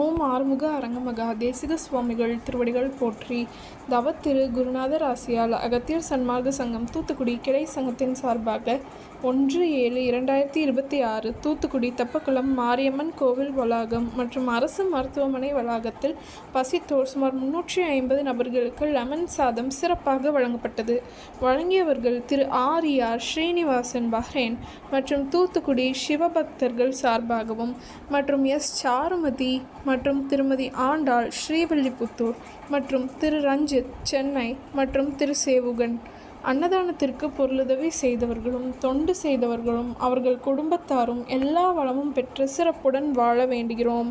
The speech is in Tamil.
ஓம் ஆறுமுக அரங்கமகா தேசிக சுவாமிகள் திருவடிகள் போற்றி. தவத்திரு குருநாதர் ஆசியால் அகத்தியர் சன்மார்க்க சங்கம் தூத்துக்குடி கிளை சங்கத்தின் சார்பாக 1/7/2026 தூத்துக்குடி தெப்பக்குளம் மாரியம்மன் கோவில் வளாகம் மற்றும் அரசு மருத்துவமனை வளாகத்தில் பசித்தோர் சுமார் 350 நபர்களுக்கு லெமன் சாதம் சிறப்பாக வழங்கப்பட்டது. வழங்கியவர்கள் திரு ஆர் ஸ்ரீனிவாசன் பஹ்ரைன் மற்றும் தூத்துக்குடி சிவபக்தர்கள் சார்பாகவும் மற்றும் எஸ் சாருமதி மற்றும் திருமதி ஆண்டாள் ஸ்ரீவில்லிபுத்தூர் மற்றும் திரு ரஞ்சித் சென்னை மற்றும் திரு சேவுகன். அன்னதானத்திற்கு பொருளுதவி செய்தவர்களும் தொண்டு செய்தவர்களும் அவர்கள் குடும்பத்தாரும் எல்லா வளமும் பெற்று சிறப்புடன் வாழ வேண்டுகிறோம்.